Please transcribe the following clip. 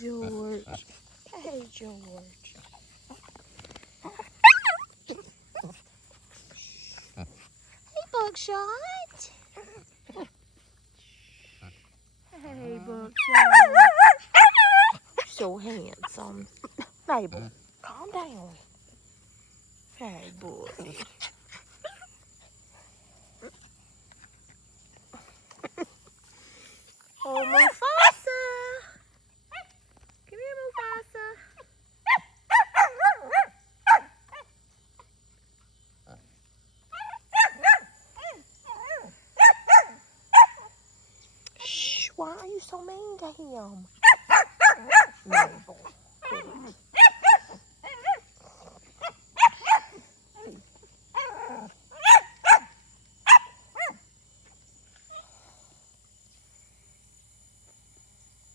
George. Hey, George. Hey, Buckshot. Hey, Buckshot. So handsome. Mabel, calm down. Hey, boy. Oh, Mufasa. Come here, Mufasa. Shh, why are you so mean to him? No.